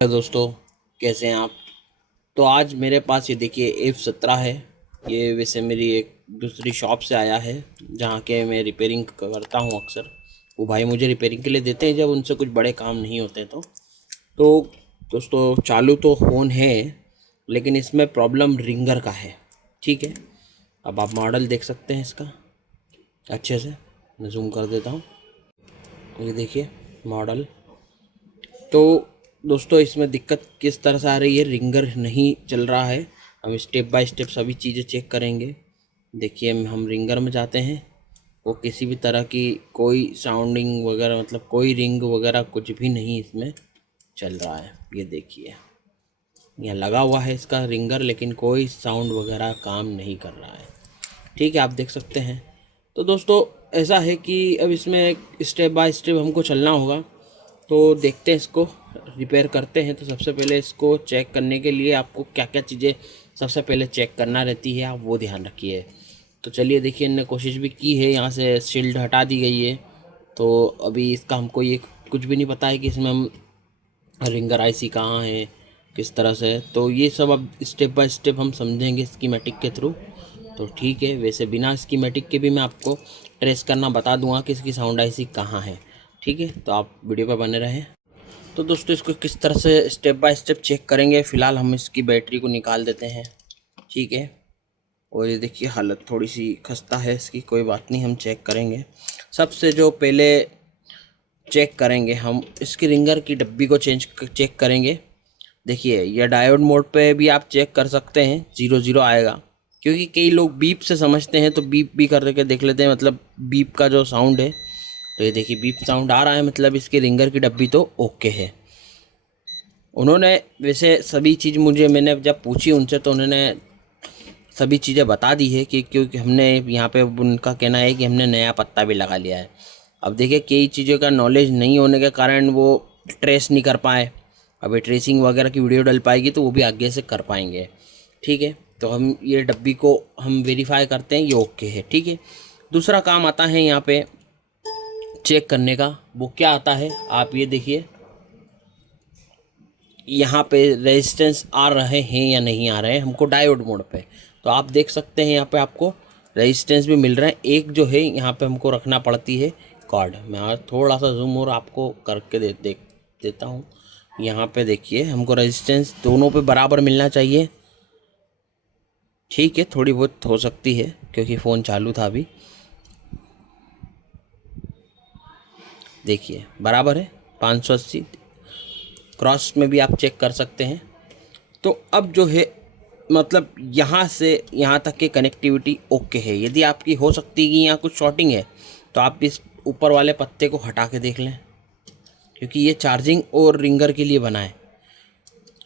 Hello दोस्तों, कैसे हैं आप। तो आज मेरे पास ये देखिए F17 है। ये वैसे मेरी एक दूसरी शॉप से आया है जहाँ के मैं रिपेयरिंग करता हूँ अक्सर। वो भाई मुझे रिपेयरिंग के लिए देते हैं जब उनसे कुछ बड़े काम नहीं होते तो दोस्तों चालू तो फ़ोन है, लेकिन इसमें प्रॉब्लम रिंगर का है। ठीक है, अब आप मॉडल देख सकते हैं इसका अच्छे से। मैं जूम कर देता हूँ, ये देखिए मॉडल। तो दोस्तों इसमें दिक्कत किस तरह से आ रही है, रिंगर नहीं चल रहा है। हम स्टेप बाय स्टेप सभी चीज़ें चेक करेंगे। देखिए हम रिंगर में जाते हैं, वो किसी भी तरह की कोई साउंडिंग वगैरह मतलब कोई रिंग वगैरह कुछ भी नहीं इसमें चल रहा है। ये देखिए यहाँ लगा हुआ है इसका रिंगर, लेकिन कोई साउंड वगैरह काम नहीं कर रहा है। ठीक है, आप देख सकते हैं। तो दोस्तों ऐसा है कि अब इसमें स्टेप बाय स्टेप हमको चलना होगा। तो देखते हैं इसको रिपेयर करते हैं। तो सबसे पहले इसको चेक करने के लिए आपको क्या क्या चीज़ें सबसे पहले चेक करना रहती है, आप वो ध्यान रखिए। तो चलिए देखिए, इनने कोशिश भी की है, यहाँ से शील्ड हटा दी गई है। तो अभी इसका हमको ये कुछ भी नहीं पता है कि इसमें हम रिंगर आईसी कहाँ है, किस तरह से है। तो ये सब अब स्टेप बाय स्टेप हम समझेंगे स्कीमेटिक के थ्रू। तो ठीक है, वैसे बिना स्कीमेटिक के भी मैं आपको ट्रेस करना बता दूंगा कि इसकी साउंड आईसी कहाँ है। ठीक है, तो आप वीडियो पर बने रहें। तो दोस्तों इसको किस तरह से स्टेप बाय स्टेप चेक करेंगे, फ़िलहाल हम इसकी बैटरी को निकाल देते हैं। ठीक है, और ये देखिए हालत थोड़ी सी खस्ता है इसकी, कोई बात नहीं, हम चेक करेंगे। सबसे जो पहले चेक करेंगे हम इसकी रिंगर की डब्बी को चेक करेंगे। देखिए यह डायोड मोड पे भी आप चेक कर सकते हैं, 0 0 आएगा। क्योंकि कई लोग बीप से समझते हैं तो बीप भी करके देख लेते हैं, मतलब बीप का जो साउंड है। तो ये देखिए बीप साउंड आ रहा है, मतलब इसकी रिंगर की डब्बी तो ओके है। उन्होंने वैसे सभी चीज़ मैंने जब पूछी उनसे तो उन्होंने सभी चीज़ें बता दी है कि क्योंकि हमने यहाँ पे उनका कहना है कि हमने नया पत्ता भी लगा लिया है। अब देखिए कई चीज़ों का नॉलेज नहीं होने के कारण वो ट्रेस नहीं कर पाए। अभी ट्रेसिंग वगैरह की वीडियो डल पाएगी तो वो भी आगे से कर पाएंगे। ठीक है, तो हम ये डब्बी को हम वेरीफाई करते हैं, ये ओके है। ठीक है, दूसरा काम आता है यहाँ पे चेक करने का। वो क्या आता है आप ये देखिए, यहाँ पे रेजिस्टेंस आ रहे हैं या नहीं आ रहे हैं हमको डायोड मोड पे। तो आप देख सकते हैं यहाँ पे आपको रेजिस्टेंस भी मिल रहा है। एक जो है यहाँ पे हमको रखना पड़ती है कॉर्ड। मैं आज थोड़ा सा जूम और आपको करके देख देता हूँ। यहाँ पे देखिए हमको रेजिस्टेंस दोनों पे बराबर मिलना चाहिए। ठीक है, थोड़ी बहुत हो सकती है क्योंकि फ़ोन चालू था अभी। देखिए बराबर है 580, क्रॉस में भी आप चेक कर सकते हैं। तो अब जो है मतलब यहाँ से यहाँ तक की कनेक्टिविटी ओके है। यदि आपकी हो सकती है कि यहाँ कुछ शॉर्टिंग है तो आप इस ऊपर वाले पत्ते को हटा के देख लें, क्योंकि ये चार्जिंग और रिंगर के लिए बना है।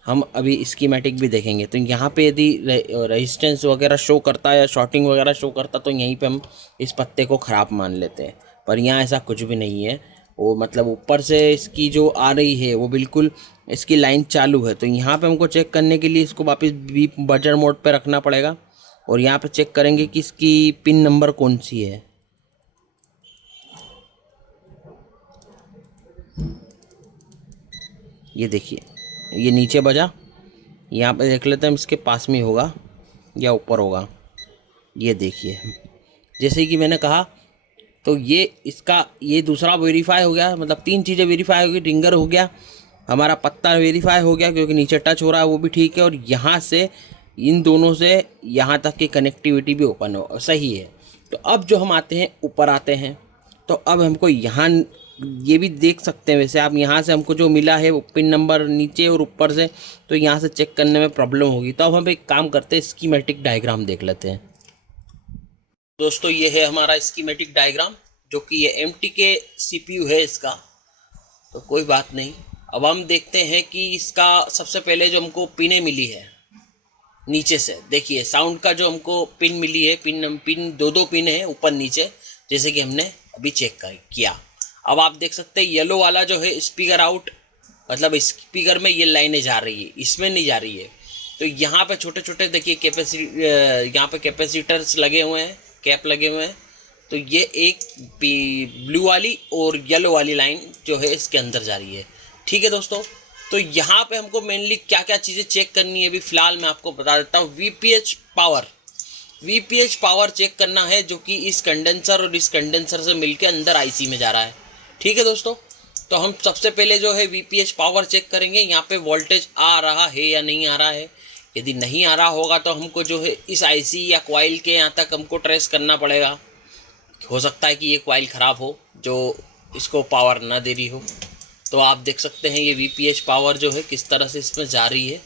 हम अभी स्कीमेटिक भी देखेंगे तो यहाँ पे यदि रेजिस्टेंस वगैरह शो करता है या शॉर्टिंग वगैरह शो करता तो यहीं पे हम इस पत्ते को ख़राब मान लेते हैं। पर यहाँ ऐसा कुछ भी नहीं है। वो मतलब ऊपर से इसकी जो आ रही है वो बिल्कुल इसकी लाइन चालू है। तो यहाँ पे हमको चेक करने के लिए इसको वापस बीप बजर मोड पे रखना पड़ेगा और यहाँ पे चेक करेंगे कि इसकी पिन नंबर कौन सी है। ये देखिए ये नीचे बजा, यहाँ पे देख लेते हैं इसके पास में होगा या ऊपर होगा। ये देखिए जैसे कि मैंने कहा, तो ये इसका ये दूसरा वेरीफाई हो गया, मतलब तीन चीज़ें वेरीफाई हो गई। रिंगर हो गया, हमारा पत्ता वेरीफाई हो गया क्योंकि नीचे टच हो रहा है वो भी ठीक है, और यहाँ से इन दोनों से यहाँ तक की कनेक्टिविटी भी ओपन हो सही है। तो अब जो हम आते हैं ऊपर आते हैं, तो अब हमको यहाँ ये भी देख सकते हैं। वैसे आप यहाँ से हमको जो मिला है वो पिन नंबर नीचे और ऊपर से, तो यहाँ से चेक करने में प्रॉब्लम होगी। तो अब हम एक काम करते हैं, स्कीमेटिक डायग्राम देख लेते हैं। दोस्तों ये है हमारा स्कीमेटिक डायग्राम, जो कि ये एमटी के सीपीयू है इसका। तो कोई बात नहीं, अब हम देखते हैं कि इसका सबसे पहले जो हमको पिने मिली है नीचे से, देखिए साउंड का जो हमको पिन मिली है, पिन दो पिन है ऊपर नीचे, जैसे कि हमने अभी चेक किया। अब आप देख सकते हैं येलो वाला जो है स्पीकर आउट, मतलब स्पीकर में ये लाइनें जा रही है, इसमें नहीं जा रही है। तो यहाँ पे छोटे छोटे देखिए यहाँ पे कैपेसिटर्स लगे हुए हैं, कैप लगे हुए हैं। तो ये एक ब्लू वाली और येलो वाली लाइन जो है इसके अंदर जा रही है। ठीक है दोस्तों, तो यहाँ पे हमको मेनली क्या क्या चीज़ें चेक करनी है अभी फ़िलहाल मैं आपको बता देता हूँ। वीपीएच पावर चेक करना है, जो कि इस कंडेंसर और इस कंडेंसर से मिलके अंदर आईसी में जा रहा है। ठीक है दोस्तों, तो हम सबसे पहले जो है वीपीएच पावर चेक करेंगे। यहाँ पे वोल्टेज आ रहा है या नहीं आ रहा है। यदि नहीं आ रहा होगा तो हमको जो है इस आईसी या कॉइल के यहाँ तक हमको ट्रेस करना पड़ेगा। हो सकता है कि ये कॉइल ख़राब हो जो इसको पावर ना दे रही हो। तो आप देख सकते हैं ये वीपीएच पावर जो है किस तरह से इसमें जा रही है।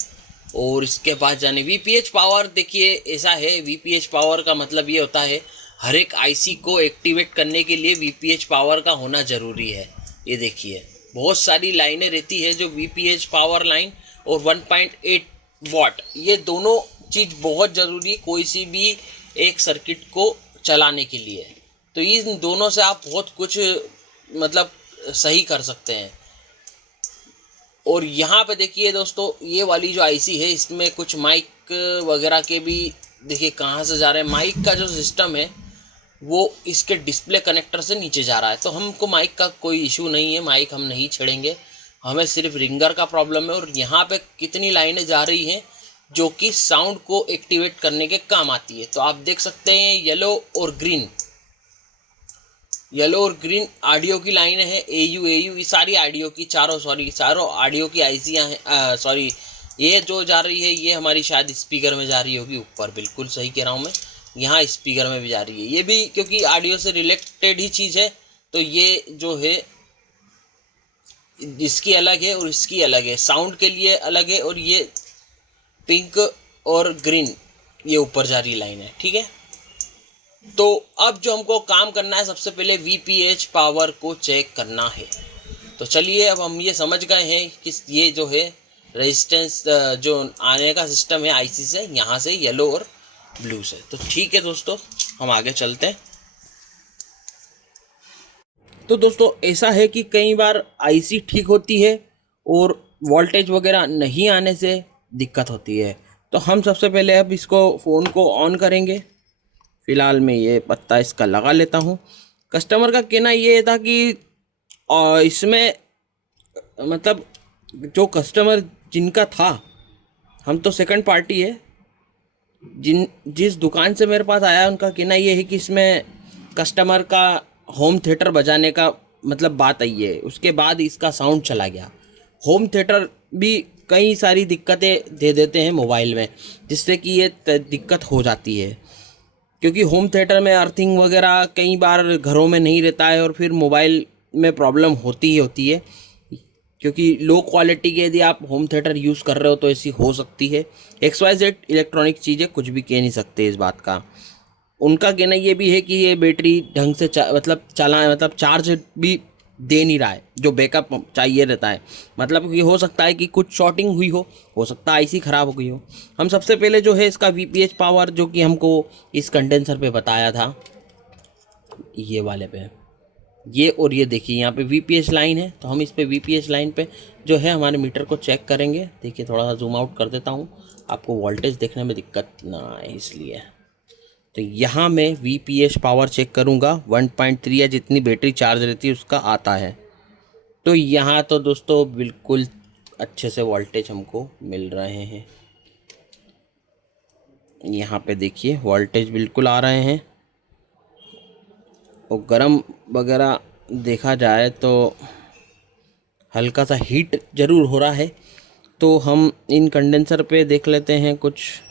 और इसके बाद जाने वीपीएच पावर, देखिए ऐसा है, वीपीएच पावर का मतलब ये होता है हर एक आईसी को एक्टिवेट करने के लिए वीपीएच पावर का होना ज़रूरी है। ये देखिए बहुत सारी लाइनें रहती है जो वीपीएच पावर लाइन और 1.8 वाट, ये दोनों चीज़ बहुत ज़रूरी है कोई सी भी एक सर्किट को चलाने के लिए। तो इन दोनों से आप बहुत कुछ मतलब सही कर सकते हैं। और यहाँ पे देखिए दोस्तों, ये वाली जो आईसी है इसमें कुछ माइक वगैरह के भी देखिए कहाँ से जा रहे हैं। माइक का जो सिस्टम है वो इसके डिस्प्ले कनेक्टर से नीचे जा रहा है। तो हमको माइक का कोई इशू नहीं है, माइक हम नहीं छेड़ेंगे, हमें सिर्फ रिंगर का प्रॉब्लम है। और यहाँ पे कितनी लाइनें जा रही हैं जो कि साउंड को एक्टिवेट करने के काम आती है। तो आप देख सकते हैं येलो और ग्रीन ऑडियो की लाइन है। एयू ये सारी ऑडियो की चारों ऑडियो की आईसियाँ हैं। सॉरी, ये जो जा रही है ये हमारी शायद स्पीकर में जा रही होगी ऊपर, बिल्कुल सही कह रहा हूँ मैं, यहाँ स्पीकर में भी जा रही है। ये भी क्योंकि ऑडियो से रिलेटेड ही चीज़ है, तो ये जो है इसकी अलग है और इसकी अलग है, साउंड के लिए अलग है। और ये पिंक और ग्रीन ये ऊपर जा रही लाइन है। ठीक है, तो अब जो हमको काम करना है सबसे पहले वीपीएच पावर को चेक करना है। तो चलिए अब हम ये समझ गए हैं कि ये जो है रेजिस्टेंस जो आने का सिस्टम है आईसी से, यहाँ से येलो और ब्लू से। तो ठीक है दोस्तों, हम आगे चलते हैं। तो दोस्तों ऐसा है कि कई बार आईसी ठीक होती है और वोल्टेज वगैरह नहीं आने से दिक्कत होती है। तो हम सबसे पहले अब इसको फ़ोन को ऑन करेंगे। फ़िलहाल मैं ये पत्ता इसका लगा लेता हूँ। कस्टमर का कहना ये था कि इसमें मतलब जो कस्टमर जिनका था, हम तो सेकंड पार्टी है, जिस दुकान से मेरे पास आया उनका कहना ये है कि इसमें कस्टमर का होम थिएटर बजाने का मतलब बात आई है, उसके बाद इसका साउंड चला गया। होम थिएटर भी कई सारी दिक्कतें दे देते हैं मोबाइल में, जिससे कि ये दिक्कत हो जाती है। क्योंकि होम थिएटर में अर्थिंग वगैरह कई बार घरों में नहीं रहता है और फिर मोबाइल में प्रॉब्लम होती ही होती है। क्योंकि लो क्वालिटी के यदि आप होम थिएटर यूज़ कर रहे हो तो ऐसी हो सकती है। XYZ इलेक्ट्रॉनिक चीज़ें कुछ भी कह नहीं सकते इस बात का। उनका कहना ये भी है कि ये बैटरी ढंग से मतलब चार्ज भी दे नहीं रहा है, जो बैकअप चाहिए रहता है। मतलब कि हो सकता है कि कुछ शॉर्टिंग हुई हो सकता है आईसी ख़राब हो गई हो। हम सबसे पहले जो है इसका वीपीएच पावर जो कि हमको इस कंडेंसर पे बताया था, ये वाले पे, ये और ये देखिए यहाँ पे वीपीएच लाइन है। तो हम इस पे वीपीएच लाइन पे जो है हमारे मीटर को चेक करेंगे। देखिए थोड़ा सा जूम आउट कर देता हूँ, आपको वोल्टेज देखने में दिक्कत ना आए इसलिए। तो यहाँ मैं वीपीएच पावर चेक करूँगा, 1.3 या जितनी बैटरी चार्ज रहती है उसका आता है। तो यहाँ तो दोस्तों बिल्कुल अच्छे से वोल्टेज हमको मिल रहे हैं। यहाँ पे देखिए वोल्टेज बिल्कुल आ रहे हैं। और गर्म वगैरह देखा जाए तो हल्का सा हीट ज़रूर हो रहा है। तो हम इन कंडेंसर पे देख लेते हैं कुछ।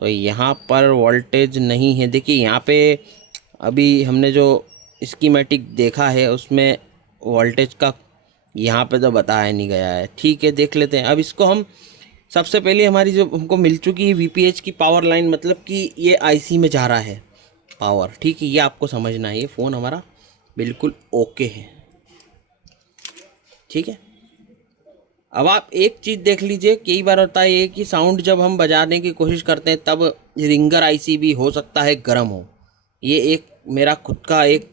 तो यहाँ पर वोल्टेज नहीं है। देखिए यहाँ पे अभी हमने जो स्कीमेटिक देखा है उसमें वोल्टेज का यहाँ पे तो बताया नहीं गया है। ठीक है, देख लेते हैं। अब इसको हम सबसे पहले हमारी जो हमको मिल चुकी है वीपीएच की पावर लाइन, मतलब कि ये आईसी में जा रहा है पावर। ठीक है, ये आपको समझना है। ये फ़ोन हमारा बिल्कुल ओके है। ठीक है, अब आप एक चीज़ देख लीजिए, कई बार होता है ये कि साउंड जब हम बजाने की कोशिश करते हैं तब रिंगर आईसी भी हो सकता है गर्म हो। ये एक मेरा खुद का एक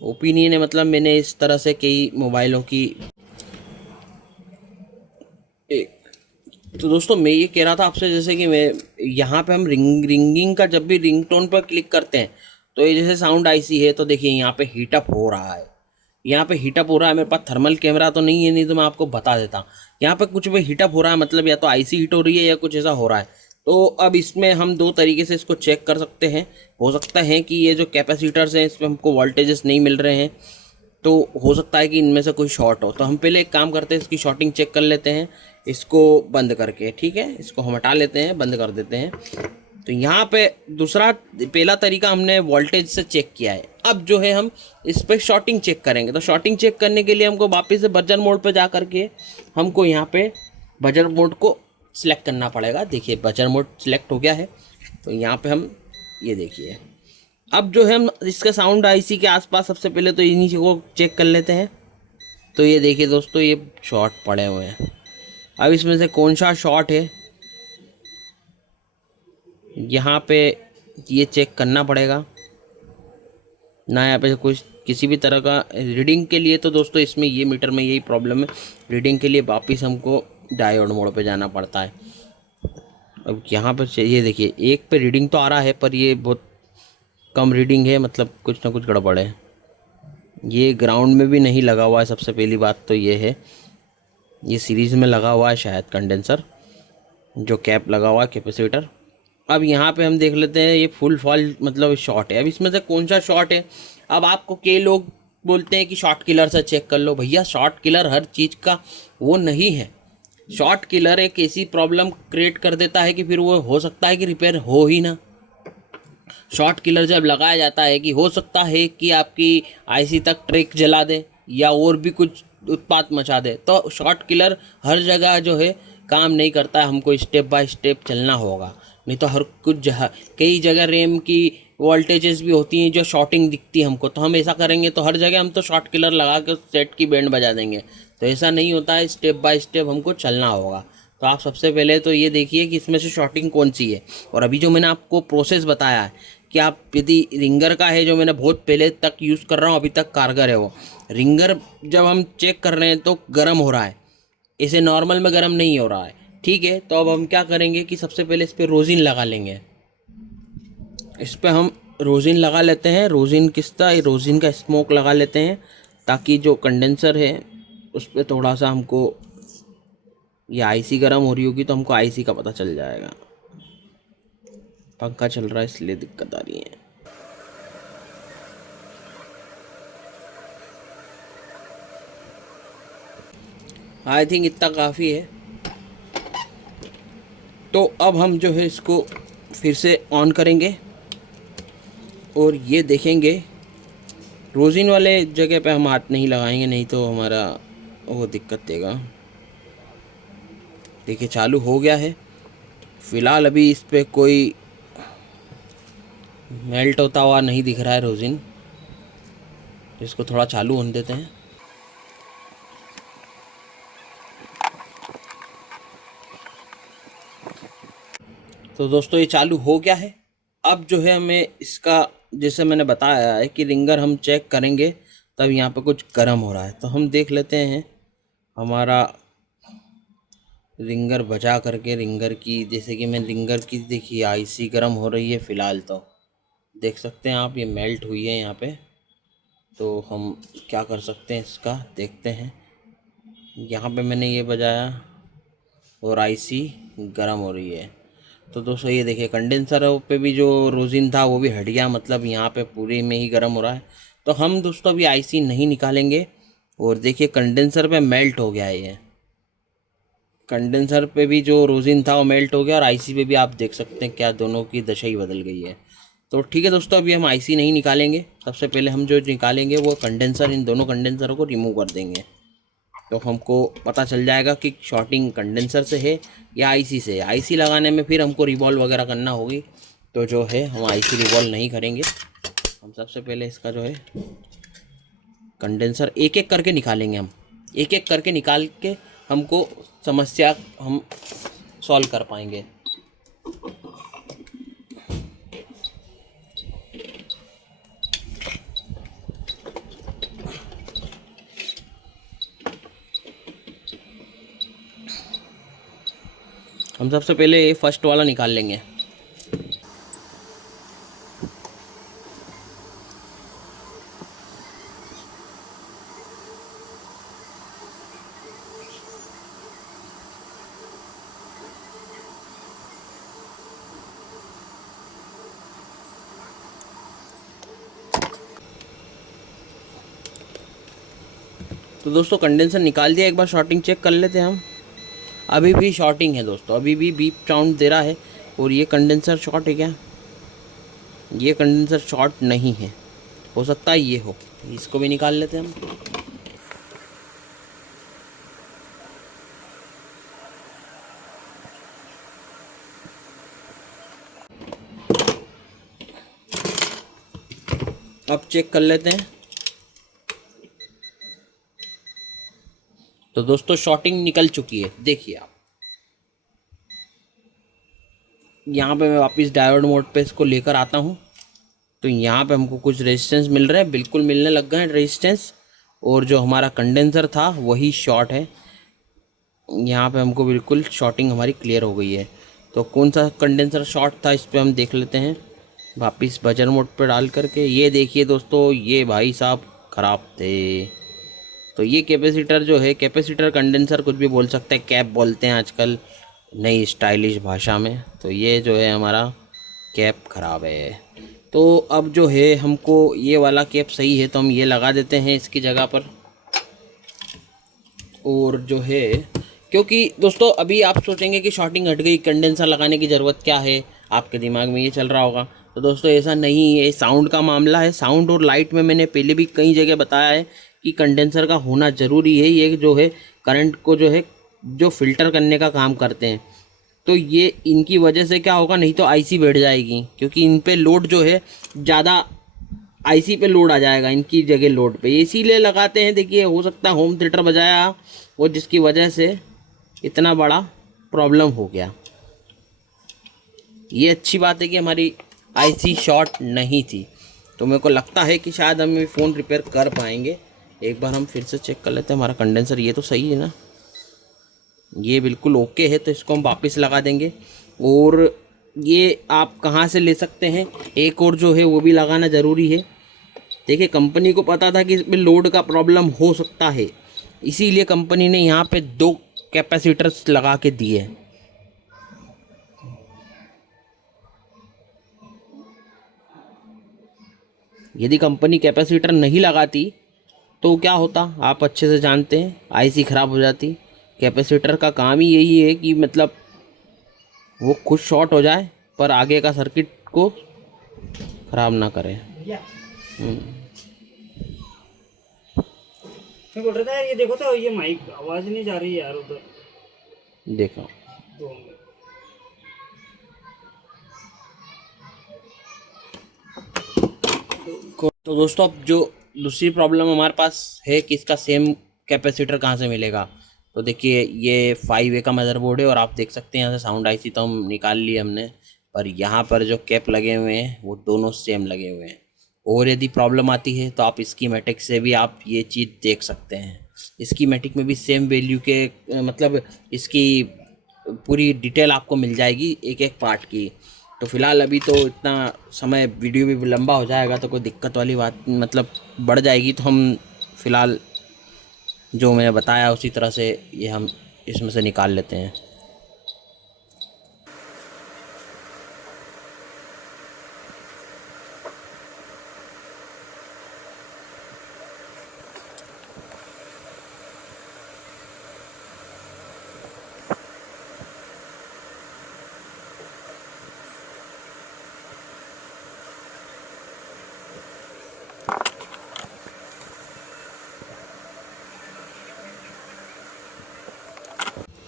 ओपिनियन है, मतलब मैंने इस तरह से कई मोबाइलों की तो दोस्तों मैं ये कह रहा था आपसे, जैसे कि मैं यहाँ पे हम रिंगिंग का जब भी रिंगटोन पर क्लिक करते हैं तो ये जैसे साउंड आईसी है तो देखिए यहाँ पे हीटअप हो रहा है। यहाँ पे हीटअप हो रहा है। मेरे पास थर्मल कैमरा तो नहीं है, नहीं तो मैं आपको बता देता। यहाँ पे कुछ भी हीटअप हो रहा है, मतलब या तो आईसी हीट हो रही है या कुछ ऐसा हो रहा है। तो अब इसमें हम दो तरीके से इसको चेक कर सकते हैं। हो सकता है कि ये जो कैपेसिटर्स हैं इसमें हमको वोल्टेजेस नहीं मिल रहे हैं, तो हो सकता है कि इनमें से कोई शॉर्ट हो। तो हम पहले एक काम करते हैं, इसकी शॉर्टिंग चेक कर लेते हैं इसको बंद करके। ठीक है, इसको हम हटा लेते हैं, बंद कर देते हैं। तो यहाँ पे दूसरा पहला तरीका हमने वोल्टेज से चेक किया है। अब जो है हम इस पर शॉर्टिंग चेक करेंगे। तो शॉर्टिंग चेक करने के लिए हमको वापस से बजर मोड पे जा करके हमको यहाँ पे बजर मोड को सिलेक्ट करना पड़ेगा। देखिए बजर मोड सिलेक्ट हो गया है। तो यहाँ पे हम ये देखिए, अब जो है हम इसका साउंड आईसी के आसपास सबसे पहले तो इन्हीं को चेक कर लेते हैं। तो ये देखिए दोस्तों, ये शॉर्ट पड़े हुए हैं। अब इसमें से कौन सा शॉर्ट है यहाँ पे ये चेक करना पड़ेगा ना। यहाँ पे कुछ किसी भी तरह का रीडिंग के लिए, तो दोस्तों इसमें ये मीटर में यही प्रॉब्लम है, रीडिंग के लिए वापस हमको डायोड मोड पे जाना पड़ता है। अब यहाँ पर ये देखिए, एक पे रीडिंग तो आ रहा है पर ये बहुत कम रीडिंग है, मतलब कुछ ना कुछ गड़बड़ है। ये ग्राउंड में भी नहीं लगा हुआ है, सबसे पहली बात तो ये है। ये सीरीज़ में लगा हुआ है शायद कंडेंसर, जो कैप लगा हुआ है कैपेसिटर। अब यहाँ पे हम देख लेते हैं, ये फुल फॉल मतलब शॉर्ट है। अब इसमें से कौन सा शॉर्ट है। अब आपको कई लोग बोलते हैं कि शॉर्ट किलर से चेक कर लो। भैया शॉर्ट किलर हर चीज़ का वो नहीं है। शॉर्ट किलर एक ऐसी प्रॉब्लम क्रिएट कर देता है कि फिर वो हो सकता है कि रिपेयर हो ही ना। शॉर्ट किलर जब लगाया जाता है कि हो सकता है कि आपकी आईसी तक ट्रैक जला दे या और भी कुछ उत्पात मचा दे, तो शॉर्ट किलर हर जगह जो है काम नहीं करता है। हमको स्टेप बाय स्टेप चलना होगा, नहीं तो हर कुछ जगह कई जगह रैम की वोल्टेजेस भी होती हैं जो शॉर्टिंग दिखती है हमको। तो हम ऐसा करेंगे तो हर जगह हम तो शॉर्ट किलर लगा के सेट की बैंड बजा देंगे, तो ऐसा नहीं होता है। स्टेप बाय स्टेप हमको चलना होगा। तो आप सबसे पहले तो ये देखिए कि इसमें से शॉर्टिंग कौन सी है। और अभी जो मैंने आपको प्रोसेस बताया है कि आप यदि रिंगर का है, जो मैंने बहुत पहले तक यूज़ कर रहा हूँ, अभी तक कारगर है वो रिंगर। जब हम चेक कर रहे हैं तो गर्म हो रहा है, इसे नॉर्मल में गर्म नहीं हो रहा है। ठीक है, तो अब हम क्या करेंगे कि सबसे पहले इस पर रोज़िन लगा लेंगे। इस पर हम रोज़िन लगा लेते हैं। रोज़िन किसका, रोज़िन का स्मोक लगा लेते हैं, ताकि जो कंडेंसर है उस पर थोड़ा सा हमको, ये आईसी गर्म हो रही होगी तो हमको आईसी का पता चल जाएगा। पंखा चल रहा है इसलिए दिक्कत आ रही है। आई थिंक इतना काफ़ी है। तो अब हम जो है इसको फिर से ऑन करेंगे और ये देखेंगे। रोज़िन वाले जगह पे हम हाथ नहीं लगाएंगे, नहीं तो हमारा वो दिक्कत देगा। देखिए चालू हो गया है। फ़िलहाल अभी इस पर कोई मेल्ट होता हुआ नहीं दिख रहा है रोज़िन। इसको थोड़ा चालू होने देते हैं। तो दोस्तों ये चालू हो गया है। अब जो है हमें इसका, जैसे मैंने बताया है कि रिंगर हम चेक करेंगे तब यहाँ पे कुछ गर्म हो रहा है। तो हम देख लेते हैं हमारा रिंगर बजा करके, रिंगर की, जैसे कि मैं रिंगर की देखिए आईसी गर्म हो रही है फ़िलहाल। तो देख सकते हैं आप, ये मेल्ट हुई है यहाँ पे। तो हम क्या कर सकते हैं इसका देखते हैं। यहाँ पे मैंने ये बजाया और आईसी गर्म हो रही है। तो दोस्तों ये देखिए कंडेंसर पे भी जो रोज़िन था वो भी हट गया, मतलब यहाँ पे पूरे में ही गर्म हो रहा है। तो हम दोस्तों अभी आईसी नहीं निकालेंगे। और देखिए कंडेंसर पे मेल्ट हो गया है। ये कंडेंसर पे भी जो रोज़िन था वो मेल्ट हो गया और आईसी पे भी आप देख सकते हैं क्या दोनों की दशा ही बदल गई है। तो ठीक है दोस्तों, अभी हम आईसी नहीं निकालेंगे। सबसे पहले हम जो निकालेंगे वो कंडेंसर, इन दोनों कंडेंसरों को रिमूव कर देंगे। तो हमको पता चल जाएगा कि शॉर्टिंग कंडेंसर से है या आईसी से। आईसी लगाने में फिर हमको रिवॉल्व वगैरह करना होगी, तो जो है हम आईसी रिवॉल्व नहीं करेंगे। हम सबसे पहले इसका जो है कंडेंसर एक एक करके निकालेंगे। हम एक एक करके निकाल के हमको समस्या हम सॉल्व कर पाएंगे। हम सबसे पहले ये फर्स्ट वाला निकाल लेंगे। तो दोस्तों कंडेंसर निकाल दिया, एक बार शॉर्टिंग चेक कर लेते हैं हम। अभी भी शॉर्टिंग है दोस्तों, अभी भी बीप साउंड दे रहा है। और ये कंडेंसर शॉर्ट है क्या? ये कंडेंसर शॉर्ट नहीं है, हो सकता है ये हो। इसको भी निकाल लेते हैं हम। अब चेक कर लेते हैं। तो दोस्तों शॉर्टिंग निकल चुकी है, देखिए आप। यहाँ पे मैं वापस डायोड मोड पे इसको लेकर आता हूँ। तो यहाँ पे हमको कुछ रेजिस्टेंस मिल रहे हैं, बिल्कुल मिलने लग गए हैं रेजिस्टेंस। और जो हमारा कंडेंसर था वही शॉर्ट है। यहाँ पे हमको बिल्कुल शॉर्टिंग हमारी क्लियर हो गई है। तो कौन सा कंडेंसर शॉर्ट था इस पर हम देख लेते हैं वापस बजर मोड पे डाल करके। ये देखिए दोस्तों, ये भाई साहब ख़राब थे। तो ये कैपेसिटर जो है, कैपेसिटर कंडेंसर कुछ भी बोल सकते हैं, कैप बोलते हैं आजकल नई स्टाइलिश भाषा में। तो ये जो है हमारा कैप ख़राब है। तो अब जो है हमको ये वाला कैप सही है, तो हम ये लगा देते हैं इसकी जगह पर। और जो है, क्योंकि दोस्तों अभी आप सोचेंगे कि शॉर्टिंग हट गई, कंडेंसर लगाने की ज़रूरत क्या है, आपके दिमाग में ये चल रहा होगा। तो दोस्तों ऐसा नहीं है, साउंड का मामला है। साउंड और लाइट में मैंने पहले भी कई जगह बताया है कि कंडेंसर का होना ज़रूरी है। ये जो है करंट को जो है जो फ़िल्टर करने का काम करते हैं। तो ये इनकी वजह से क्या होगा, नहीं तो आईसी बैठ जाएगी, क्योंकि इन पे लोड जो है ज़्यादा आईसी पे लोड आ जाएगा इनकी जगह लोड पे, इसीलिए लगाते हैं। देखिए हो सकता है होम थिएटर बजाया वो, जिसकी वजह से इतना बड़ा प्रॉब्लम हो गया। ये अच्छी बात है कि हमारी आईसी शॉर्ट नहीं थी। तो मेरे को लगता है कि शायद हम फ़ोन रिपेयर कर पाएंगे। एक बार हम फिर से चेक कर लेते हैं हमारा कंडेंसर, ये तो सही है ना, ये बिल्कुल ओके है। तो इसको हम वापस लगा देंगे। और ये आप कहाँ से ले सकते हैं, एक और जो है वो भी लगाना ज़रूरी है। देखिए कंपनी को पता था कि इसमें लोड का प्रॉब्लम हो सकता है, इसीलिए कंपनी ने यहाँ पे 2 कैपेसिटर्स लगा के दिए हैं। यदि कंपनी कैपेसिटर नहीं लगाती तो क्या होता, आप अच्छे से जानते हैं, आईसी ख़राब हो जाती। कैपेसिटर का काम ही यही है कि मतलब वो खुद शॉर्ट हो जाए पर आगे का सर्किट को ख़राब ना करे। मैं बोल रहा था यार, ये देखो तो ये माइक आवाज नहीं जा रही यार उधर। देखा। 2 मिनट। तो दोस्तों अब जो दूसरी प्रॉब्लम हमारे पास है कि इसका सेम कैपेसिटर कहाँ से मिलेगा। तो देखिए ये 5A का मदरबोर्ड है और आप देख सकते हैं यहाँ से साउंड आईसी तो हम निकाल लिए हमने, पर यहाँ पर जो कैप लगे हुए हैं वो दोनों सेम लगे हुए हैं। और यदि प्रॉब्लम आती है तो आप स्कीमेटिक से भी आप ये चीज़ देख सकते हैं। स्कीमेटिक में भी सेम वैल्यू के मतलब इसकी पूरी डिटेल आपको मिल जाएगी एक एक पार्ट की। तो फिलहाल अभी तो इतना समय वीडियो भी लंबा हो जाएगा, तो कोई दिक्कत वाली बात मतलब बढ़ जाएगी, तो हम फिलहाल जो मैंने बताया उसी तरह से ये हम इसमें से निकाल लेते हैं।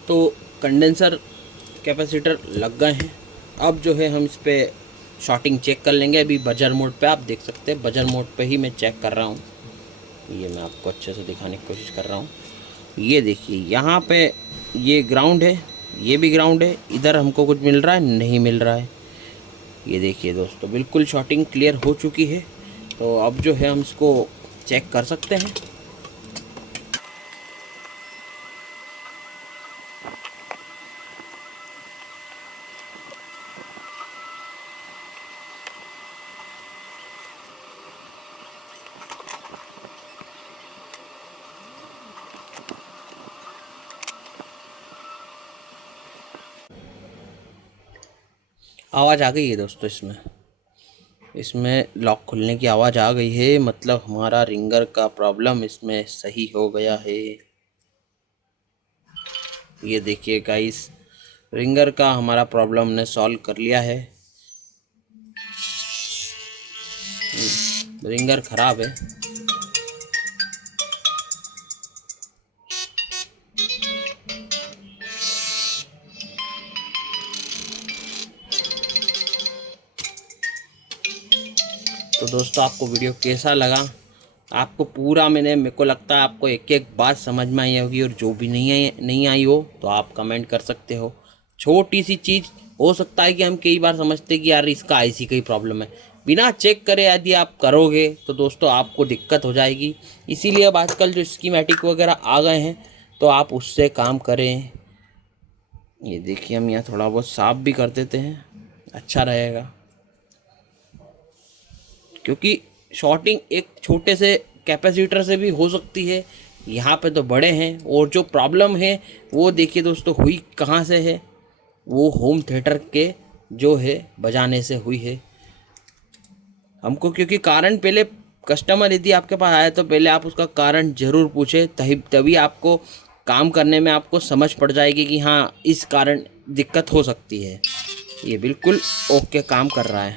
तो कंडेंसर कैपेसिटर लग गए हैं। अब जो है हम इस पर शॉर्टिंग चेक कर लेंगे। अभी बजर मोड पे आप देख सकते हैं, बजर मोड पे ही मैं चेक कर रहा हूँ। ये मैं आपको अच्छे से दिखाने की कोशिश कर रहा हूँ। ये देखिए यहाँ पे ये ग्राउंड है, ये भी ग्राउंड है, इधर हमको कुछ मिल रहा है नहीं मिल रहा है। ये देखिए दोस्तों बिल्कुल शॉर्टिंग क्लियर हो चुकी है। तो अब जो है हम इसको चेक कर सकते हैं। आवाज़ आ गई है दोस्तों इसमें, इसमें लॉक खुलने की आवाज़ आ गई है, मतलब हमारा रिंगर का प्रॉब्लम इसमें सही हो गया है। ये देखिए गाइस, रिंगर का हमारा प्रॉब्लम ने सॉल्व कर लिया है। रिंगर ख़राब है। तो दोस्तों आपको वीडियो कैसा लगा? आपको पूरा मेरे को लगता है आपको एक एक बात समझ में आई होगी, और जो भी नहीं आई हो तो आप कमेंट कर सकते हो। छोटी सी चीज़ हो सकता है कि हम कई बार समझते कि यार इसका आईसी का ही प्रॉब्लम है, बिना चेक करे यदि आप करोगे तो दोस्तों आपको दिक्कत हो जाएगी। इसीलिए अब आजकल जो स्कीमेटिक वगैरह आ गए हैं तो आप उससे काम करें। ये देखिए हम यहाँ थोड़ा बहुत साफ भी कर देते हैं, अच्छा रहेगा, क्योंकि शॉर्टिंग एक छोटे से कैपेसिटर से भी हो सकती है, यहाँ पे तो बड़े हैं। और जो प्रॉब्लम है वो देखिए दोस्तों हुई कहाँ से है, वो होम थिएटर के जो है बजाने से हुई है हमको। क्योंकि कारण पहले कस्टमर यदि आपके पास आए तो पहले आप उसका कारण ज़रूर पूछे, तभी आपको काम करने में आपको समझ पड़ जाएगी कि हाँ इस कारण दिक्कत हो सकती है। ये बिल्कुल ओके काम कर रहा है।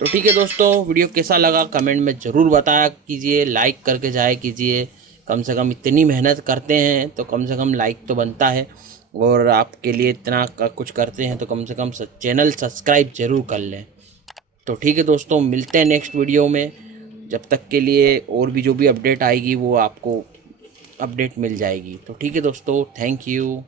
तो ठीक है दोस्तों, वीडियो कैसा लगा कमेंट में ज़रूर बताया कीजिए, लाइक करके जाया कीजिए। कम से कम इतनी मेहनत करते हैं तो कम से कम लाइक तो बनता है, और आपके लिए इतना कुछ करते हैं तो कम से कम चैनल सब्सक्राइब ज़रूर कर लें। तो ठीक है दोस्तों, मिलते हैं नेक्स्ट वीडियो में। जब तक के लिए और भी जो भी अपडेट आएगी वो आपको अपडेट मिल जाएगी। तो ठीक है दोस्तों, थैंक यू।